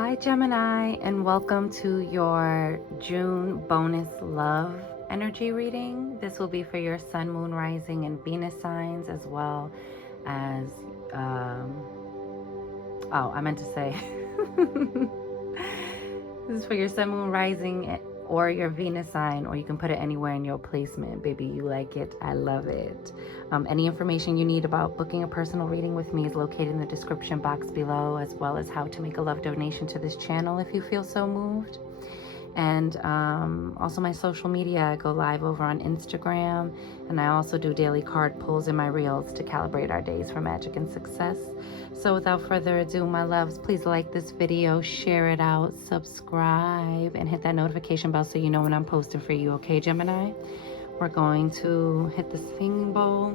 Hi Gemini, and welcome to your June bonus love energy reading. This will be for your sun, moon, rising, and Venus signs, as well as I meant to say this is for your sun, moon, rising, or your Venus sign, or you can put it anywhere in your placement. Baby, you like it, I love it. Any information you need about booking a personal reading with me is located in the description box below, as well as how to make a love donation to this channel if you feel so moved. And also my social media, I go live over on Instagram, and I also do daily card pulls in my reels to calibrate our days for magic and success. So without further ado, my loves, please like this video, share it out, subscribe, and hit that notification bell so you know when I'm posting for you, okay, Gemini? We're going to hit the singing bowl,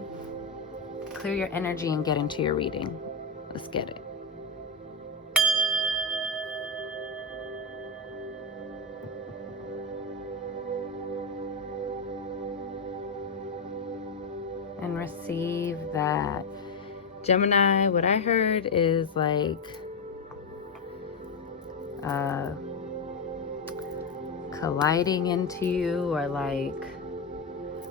clear your energy, and get into your reading. Let's get it. And receive that. Gemini, what I heard is like colliding into you, or like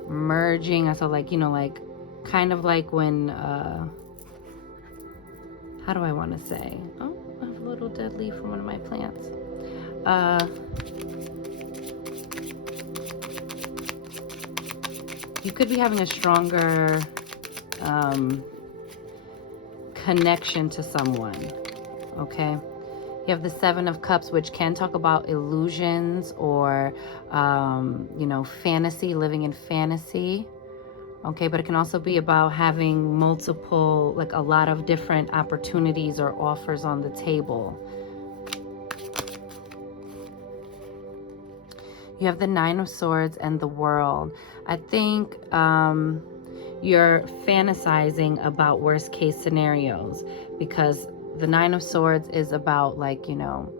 merging. So like, you know, like kind of like when how do I want to say, oh, I have a little dead leaf from one of my plants. You could be having a stronger connection to someone, okay? You have the Seven of Cups, which can talk about illusions or, you know, fantasy, living in fantasy, okay? But it can also be about having multiple, like a lot of different opportunities or offers on the table. You have the Nine of Swords and the World. I think you're fantasizing about worst case scenarios, because the Nine of Swords is about, like, you know,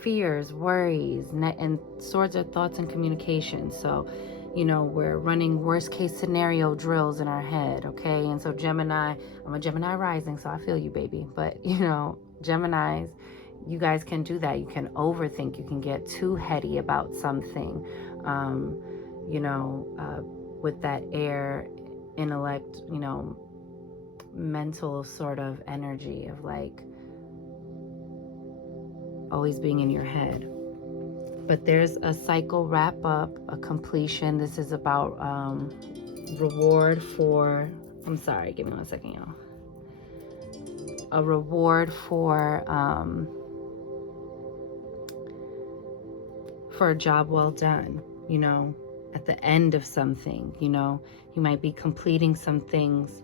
fears, worries, and swords are thoughts and communication. So, you know, we're running worst case scenario drills in our head, okay? And so Gemini, I'm a Gemini rising, so I feel you, baby. But, you know, Geminis, you guys can do that. You can overthink. You can get too heady about something, you know, with that air, intellect, you know, mental sort of energy of like always being in your head. But there's a cycle wrap up, a completion. This is about reward for, I'm sorry, give me 1 second, y'all. A reward for a job well done, you know, at the end of something. You know, you might be completing some things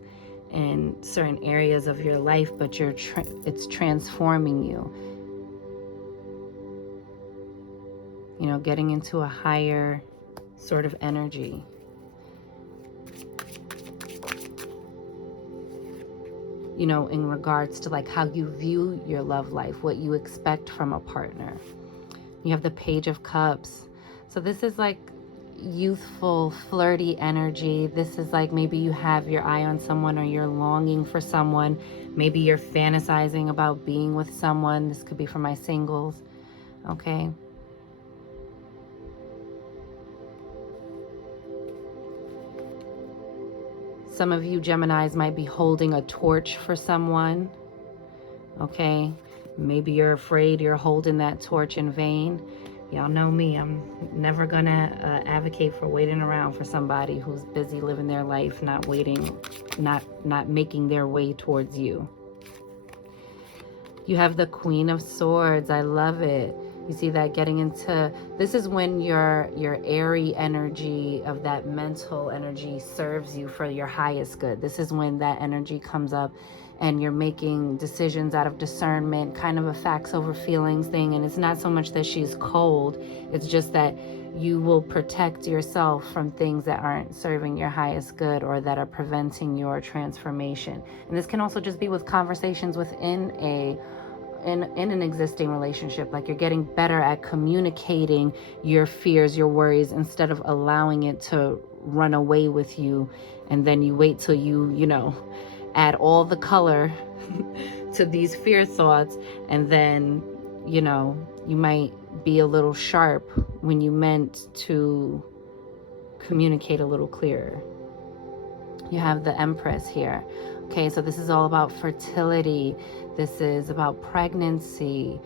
in certain areas of your life, but it's transforming you. You know, getting into a higher sort of energy. You know, in regards to like how you view your love life, what you expect from a partner. You have the Page of Cups. So this is like youthful, flirty energy. This is like maybe you have your eye on someone, or you're longing for someone. Maybe you're fantasizing about being with someone. This could be for my singles, okay? Some of you Geminis might be holding a torch for someone, okay? Maybe you're afraid you're holding that torch in vain. Y'all know me, I'm never gonna advocate for waiting around for somebody who's busy living their life, not waiting, not making their way towards you. You have the Queen of Swords. I love it. You see that getting into, this is when your airy energy of that mental energy serves you for your highest good. This is when that energy comes up and you're making decisions out of discernment, kind of a facts over feelings thing. And it's not so much that she's cold, it's just that you will protect yourself from things that aren't serving your highest good or that are preventing your transformation. And this can also just be with conversations within an existing relationship. Like you're getting better at communicating your fears, your worries, instead of allowing it to run away with you. And then you wait till you know, add all the color to these fear thoughts, and then, you know, you might be a little sharp when you meant to communicate a little clearer. You have the Empress here. Okay, so this is all about fertility. This is about pregnancy.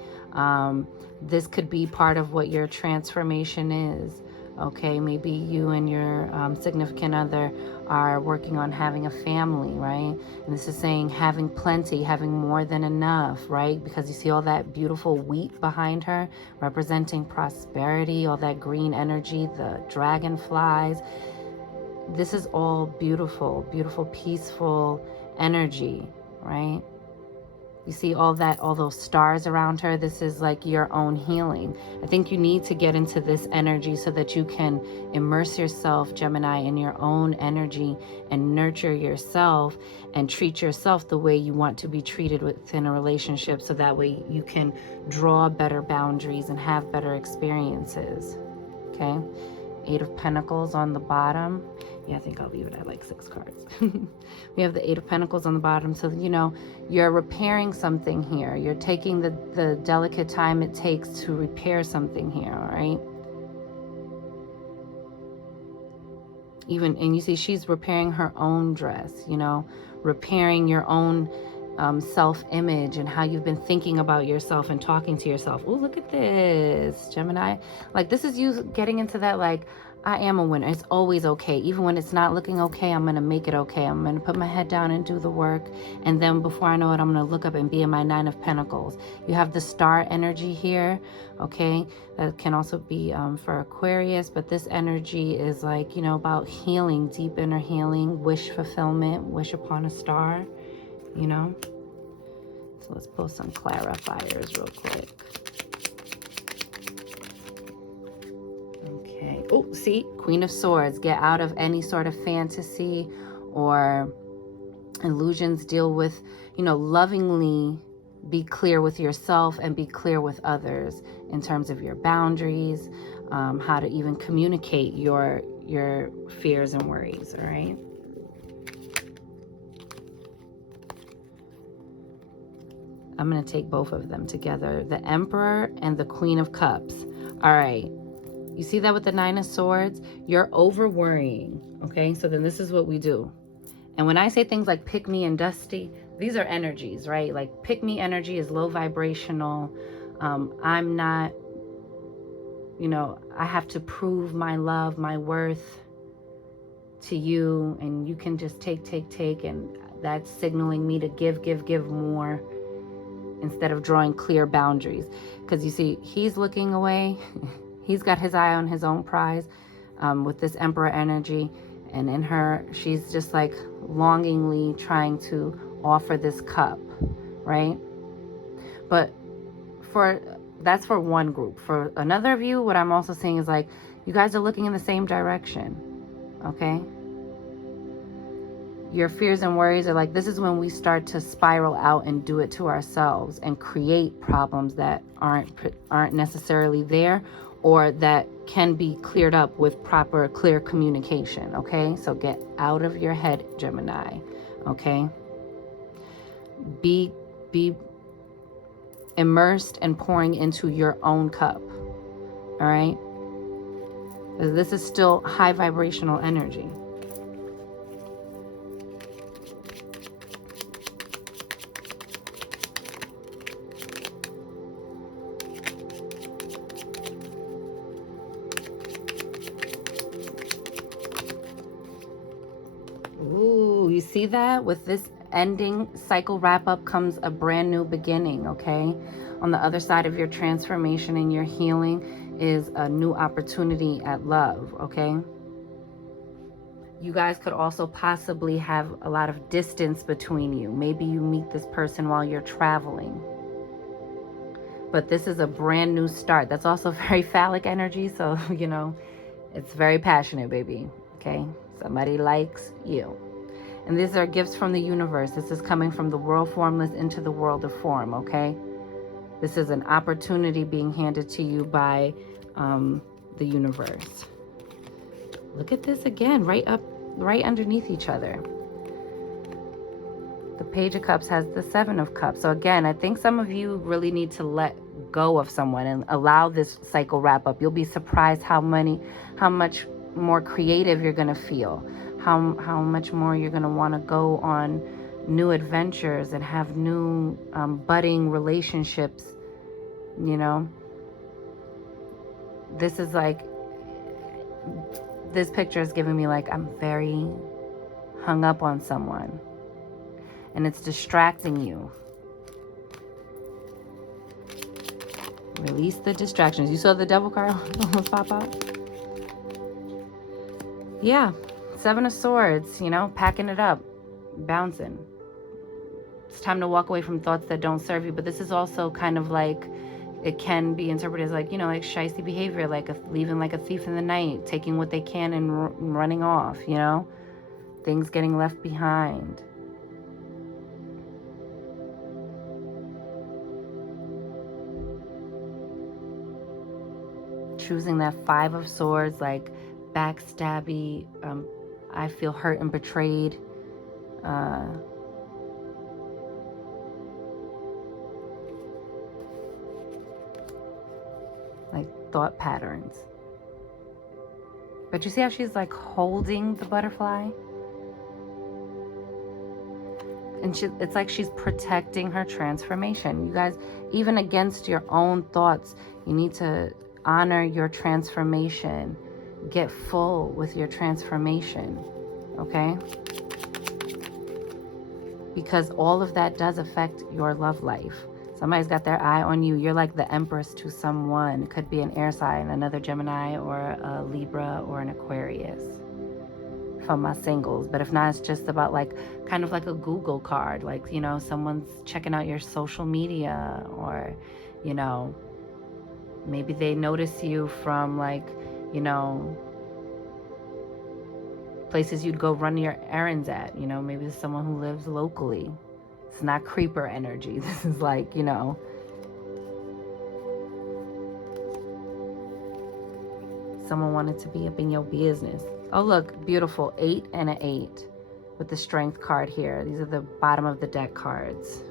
This could be part of what your transformation is. Okay, maybe you and your significant other are working on having a family, right? And this is saying having plenty, having more than enough, right? Because you see all that beautiful wheat behind her, representing prosperity, all that green energy, the dragonflies. This is all beautiful, beautiful, peaceful energy, right? You see all those stars around her. This is like your own healing. I think you need to get into this energy so that you can immerse yourself, Gemini, in your own energy and nurture yourself and treat yourself the way you want to be treated within a relationship, so that way you can draw better boundaries and have better experiences. Okay? 8 of Pentacles on the bottom. Yeah, I think I'll leave it at like 6 cards. We have the 8 of Pentacles on the bottom. So, you know, you're repairing something here. You're taking the delicate time it takes to repair something here, all right? And you see she's repairing her own dress, you know, repairing your own self-image and how you've been thinking about yourself and talking to yourself. Oh, look at this, Gemini. Like, this is you getting into that, like, I am a winner. It's always okay. Even when it's not looking okay, I'm going to make it okay. I'm going to put my head down and do the work. And then before I know it, I'm going to look up and be in my 9 of Pentacles. You have the star energy here, okay? That can also be for Aquarius. But this energy is like, you know, about healing, deep inner healing, wish fulfillment, wish upon a star, you know? So let's pull some clarifiers real quick. Okay. Oh, see, Queen of Swords. Get out of any sort of fantasy or illusions. Deal with, you know, lovingly be clear with yourself and be clear with others in terms of your boundaries, how to even communicate your fears and worries, all right? I'm going to take both of them together, the Emperor and the Queen of Cups. All right. You see that with the 9 of Swords? You're over worrying, okay? So then this is what we do. And when I say things like pick me and dusty, these are energies, right? Like pick me energy is low vibrational. I'm not, you know, I have to prove my love, my worth to you. And you can just take. And that's signaling me to give more instead of drawing clear boundaries. Because you see, he's looking away. He's got his eye on his own prize with this Emperor energy. And in her, she's just like longingly trying to offer this cup, right? But that's for one group. For another of you, what I'm also seeing is like, you guys are looking in the same direction, okay? Your fears and worries are like, this is when we start to spiral out and do it to ourselves and create problems that aren't necessarily there, or that can be cleared up with proper, clear communication, okay? So get out of your head, Gemini, okay? Be immersed and pouring into your own cup, all right? This is still high vibrational energy. You see that? With this ending cycle wrap up comes a brand new beginning, okay? On the other side of your transformation and your healing is a new opportunity at love, okay? You guys could also possibly have a lot of distance between you. Maybe you meet this person while you're traveling. But this is a brand new start. That's also very phallic energy, so, you know, it's very passionate, baby, okay? Somebody likes you. And these are gifts from the universe. This is coming from the world formless into the world of form, okay? This is an opportunity being handed to you by the universe. Look at this again, right underneath each other. The Page of Cups has the Seven of Cups. So again, I think some of you really need to let go of someone and allow this cycle wrap up. You'll be surprised how much more creative you're going to feel, how much more you're going to want to go on new adventures and have new budding relationships. You know, this is like, this picture is giving me like I'm very hung up on someone and it's distracting you. Release the distractions. You saw the Devil card almost pop out? Yeah, Seven of Swords, you know, packing it up, bouncing. It's time to walk away from thoughts that don't serve you. But this is also kind of like, it can be interpreted as like, you know, like shysty behavior, like leaving like a thief in the night, taking what they can and running off, you know, things getting left behind. Choosing that Five of Swords, like backstabby, I feel hurt and betrayed. Like thought patterns. But you see how she's like holding the butterfly? And it's like she's protecting her transformation. You guys, even against your own thoughts, you need to honor your transformation. Get full with your transformation, okay? Because all of that does affect your love life. Somebody's got their eye on you. You're like the Empress to someone. It could be an air sign, another Gemini or a Libra or an Aquarius for my singles. But if not, it's just about like kind of like a Google card. Like, you know, someone's checking out your social media, or, you know, maybe they notice you from like, you know, places you'd go run your errands at. You know, maybe it's someone who lives locally. It's not creeper energy. This is like, you know, someone wanted to be up in your business. Oh, look, beautiful. 8 and an 8 with the Strength card here. These are the bottom of the deck cards.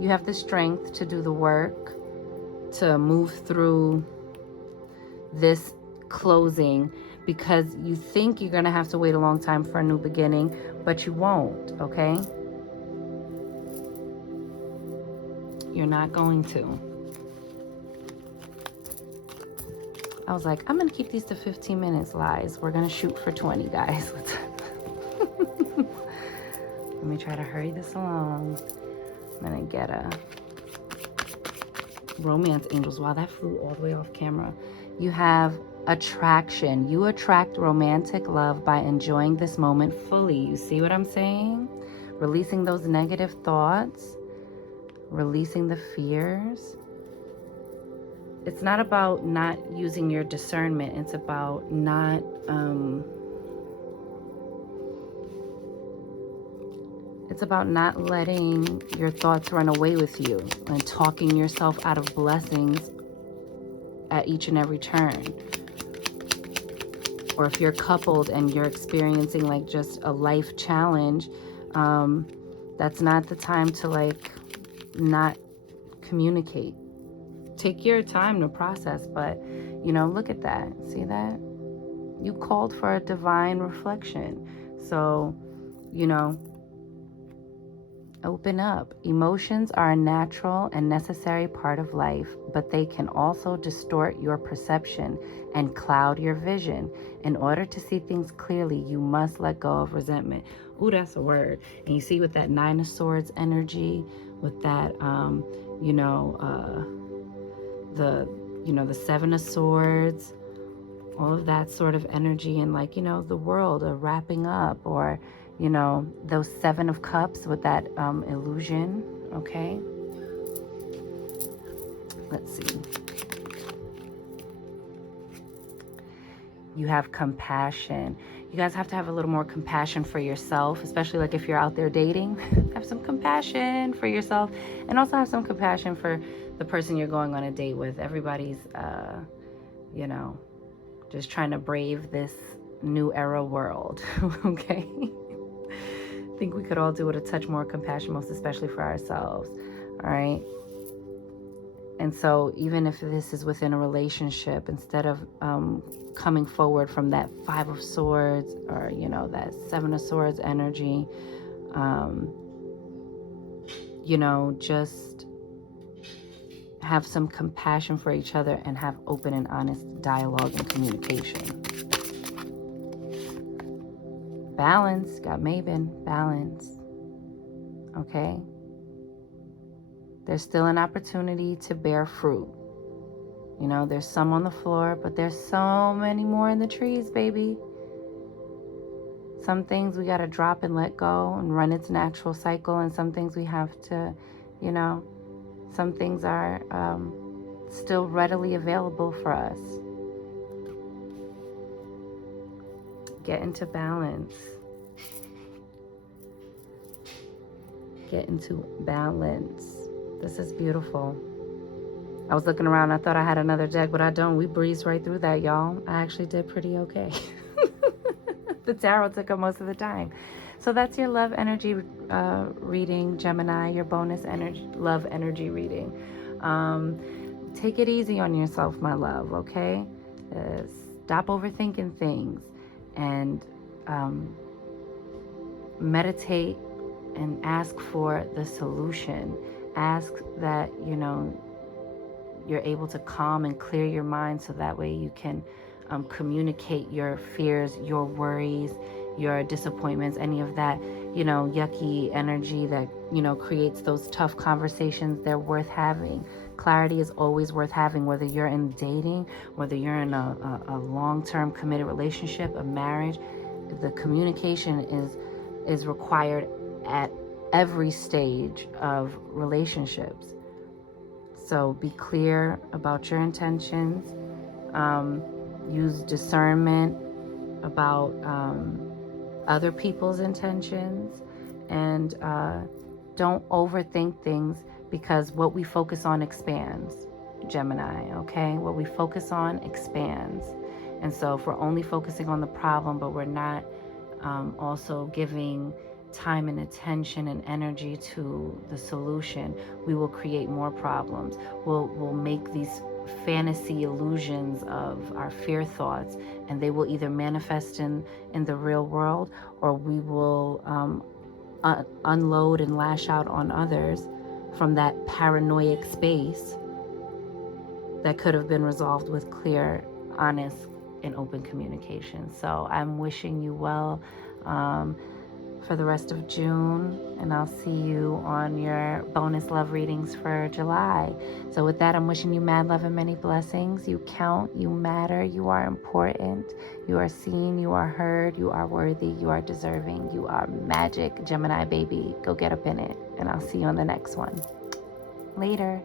You have the strength to do the work, to move through this closing, because you think you're going to have to wait a long time for a new beginning, but you won't, okay? You're not going to. I was like, I'm going to keep these to 15 minutes, lies. We're going to shoot for 20, guys. Let me try to hurry this along. I'm going to get a Romance Angels. Wow, that flew all the way off camera. You have attraction. You attract romantic love by enjoying this moment fully. You see what I'm saying? Releasing those negative thoughts, releasing the fears. It's not about not using your discernment. It's about not it's about not letting your thoughts run away with you and talking yourself out of blessings at each and every turn. Or if you're coupled and you're experiencing like just a life challenge, that's not the time to like not communicate. Take your time to process, but you know, look at that. See that? You called for a divine reflection. So, you know, open up. Emotions are a natural and necessary part of life, but they can also distort your perception and cloud your vision. In order to see things clearly, you must let go of resentment. Ooh, that's a word. And you see with that Nine of Swords energy, with that, the Seven of Swords, all of that sort of energy, and like, you know, the world, or wrapping up, or, you know, those Seven of Cups with that illusion, okay? Let's see. You have compassion. You guys have to have a little more compassion for yourself, especially like if you're out there dating. Have some compassion for yourself, and also have some compassion for the person you're going on a date with. Everybody's, you know, just trying to brave this new era world. Okay? I think we could all do with a touch more compassion, most especially for ourselves. All right? And so even if this is within a relationship, instead of coming forward from that 5 of Swords or, that 7 of Swords energy, just have some compassion for each other and have open and honest dialogue and communication. Balance, got Maven, balance. Okay? There's still an opportunity to bear fruit. There's some on the floor, but there's so many more in the trees, baby. Some things we got to drop and let go and run its natural cycle, and some things we have to, some things are still readily available for us. Get into balance. Get into balance. This is beautiful. I was looking around. I thought I had another deck, but I don't. We breezed right through that, y'all. I actually did pretty okay. The tarot took up most of the time. So that's your love energy reading, Gemini, your bonus energy, love energy reading. Take it easy on yourself, my love, okay? Stop overthinking things and meditate and ask for the solution. Ask that, you're able to calm and clear your mind so that way you can communicate your fears, your worries, your disappointments, any of that, yucky energy that, creates those tough conversations. They're worth having. Clarity is always worth having, whether you're in dating, whether you're in a long-term committed relationship, a marriage. The communication is required at every stage of relationships. So be clear about your intentions. Use discernment about other people's intentions, and don't overthink things, because what we focus on expands, Gemini, okay? What we focus on expands. And so if we're only focusing on the problem, but we're not also giving time and attention and energy to the solution, we will create more problems. We'll make these fantasy illusions of our fear thoughts, and they will either manifest in the real world, or we will unload and lash out on others from that paranoid space that could have been resolved with clear, honest, and open communication. So I'm wishing you well for the rest of June, and I'll see you on your bonus love readings for July. So with that, I'm wishing you mad love and many blessings. You count, you matter, you are important, you are seen, you are heard, you are worthy, you are deserving, you are magic, Gemini baby. Go get up in it, and I'll see you on the next one. Later.